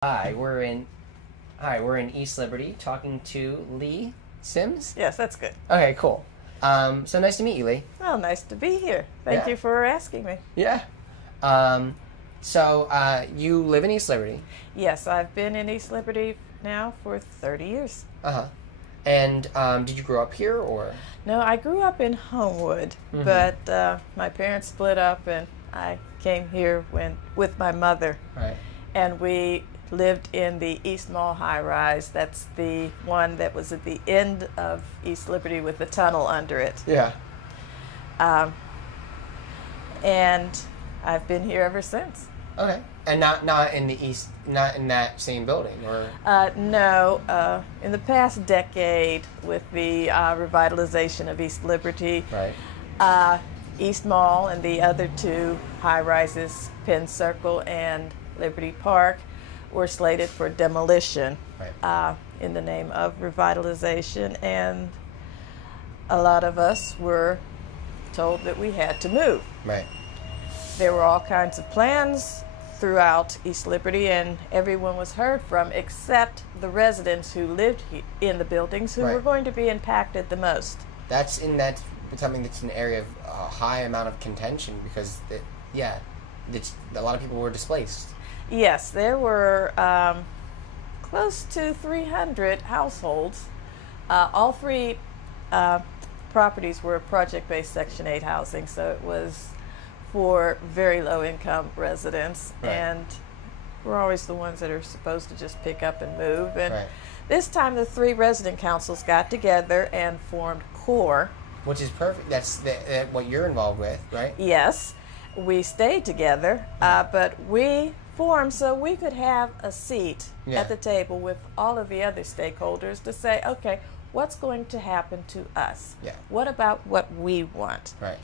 Hi, we're in East Liberty talking to Lee Sims. Yes, that's good. Okay, cool. So nice to meet you, Lee. Well, nice to be here. Thank you for asking me. Yeah. You live in East Liberty. Yes, I've been in East Liberty now for 30 years. Uh-huh. And did you grow up here or? No, I grew up in Homewood, but my parents split up and I came here with my mother. Right. And we lived in the East Mall high-rise. That's the one that was at the end of East Liberty with the tunnel under it. Yeah. And I've been here ever since. Okay. And not in the East, not in that same building, or? No. In the past decade, with the revitalization of East Liberty, Right. East Mall and the other two high-rises, Penn Circle and Liberty Park, were slated for demolition in the name of revitalization, and a lot of us were told that we had to move. Right. There were all kinds of plans throughout East Liberty, and everyone was heard from except the residents who lived in the buildings who were going to be impacted the most. That's something that's an area of a high amount of contention because a lot of people were displaced. Yes, there were close to 300 households. All three properties were project-based Section 8 housing, so it was for very low-income residents, and we're always the ones that are supposed to just pick up and move. And this time the three resident councils got together and formed CORE. Which is perfect. That's what you're involved with, right? Yes, we stayed together, but we formed so we could have a seat at the table with all of the other stakeholders to say, okay, what's going to happen to us? Yeah. What about what we want? Right.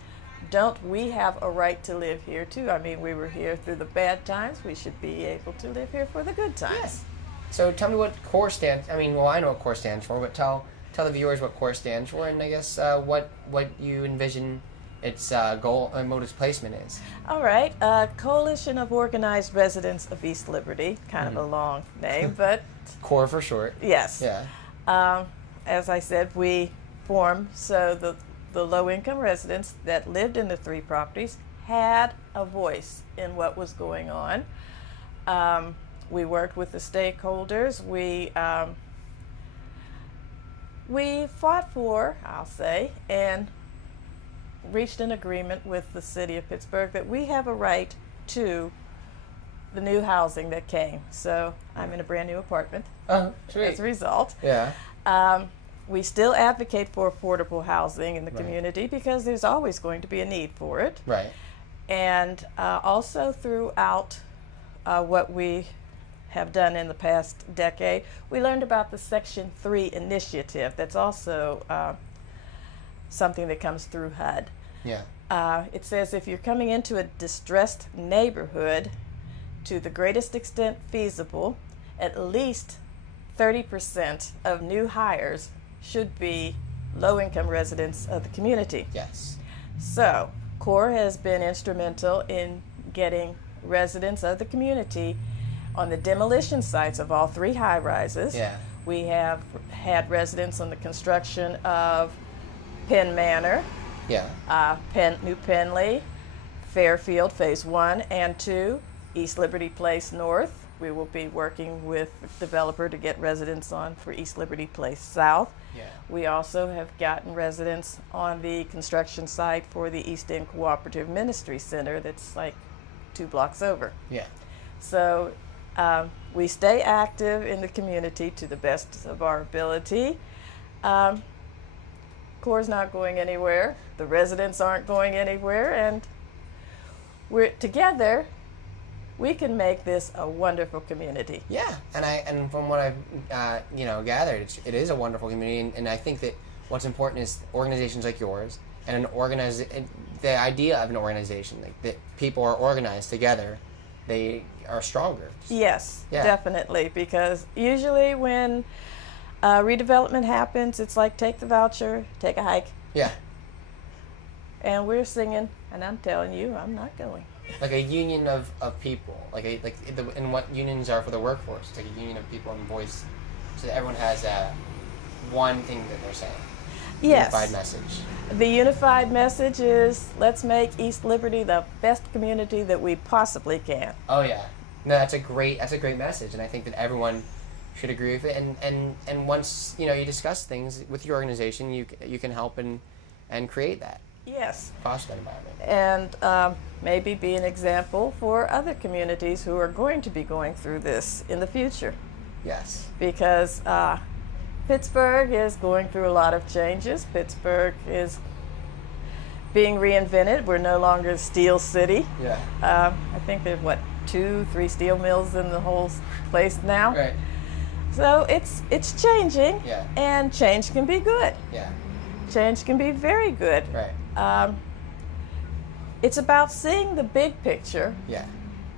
Don't we have a right to live here too? I mean, we were here through the bad times. We should be able to live here for the good times. Yes. So tell me what CORE stands. I mean, well, I know what CORE stands for, but tell the viewers what CORE stands for, and I guess what you envision its goal and what its placement is. All right. Coalition of Organized Residents of East Liberty. Kind of a long name, but CORE for short. Yes. Yeah. As I said, we formed so the low-income residents that lived in the three properties had a voice in what was going on. We worked with the stakeholders. We fought for, I'll say, and reached an agreement with the city of Pittsburgh that we have a right to the new housing that came. So I'm in a brand new apartment as a result. Yeah. We still advocate for affordable housing in the community because there's always going to be a need for it. Right. And also throughout what we have done in the past decade, we learned about the Section 3 initiative. That's also something that comes through HUD. Yeah. It says if you're coming into a distressed neighborhood, to the greatest extent feasible, at least 30% of new hires should be low-income residents of the community. Yes. So, CORE has been instrumental in getting residents of the community on the demolition sites of all three high-rises. Yeah. We have had residents on the construction of Penn Manor, Yeah. New Penley, Fairfield Phase 1 and 2, East Liberty Place North. We will be working with the developer to get residents on for East Liberty Place South. Yeah. We also have gotten residents on the construction site for the East End Cooperative Ministry Center that's like 2 blocks over. Yeah. So we stay active in the community to the best of our ability. CORE's not going anywhere. The residents aren't going anywhere, and we're together. We can make this a wonderful community. Yeah, and from what I've gathered, it is a wonderful community, and I think that what's important is organizations like yours and the idea of an organization, like that people are organized together, they are stronger. Yes, definitely, because usually when redevelopment happens, it's like take the voucher, take a hike. Yeah. And we're singing, and I'm telling you, I'm not going. like a union of people, and what unions are for the workforce. It's like a union of people and voice, so that everyone has one thing that they're saying. Yes. Unified message. The unified message is, let's make East Liberty the best community that we possibly can. Oh yeah, no, that's a great message, and I think that everyone should agree with it. And once you discuss things with your organization, you can help and create that. Yes. Foster that environment. And maybe be an example for other communities who are going to be going through this in the future. Yes. Because Pittsburgh is going through a lot of changes. Pittsburgh is being reinvented. We're no longer a steel city. Yeah. I think there's 2-3 steel mills in the whole place now. Right. So it's changing. Yeah. And change can be good. Yeah. Change can be very good. Right. It's about seeing the big picture. Yeah.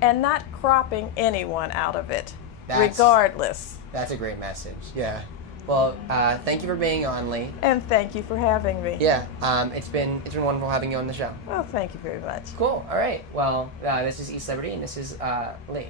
And not cropping anyone out of it, That's- regardless. That's a great message. Yeah. Well, thank you for being on, Lee. And thank you for having me. Yeah. It's been wonderful having you on the show. Well, thank you very much. Cool. All right. Well, this is East Liberty, and this is Lee.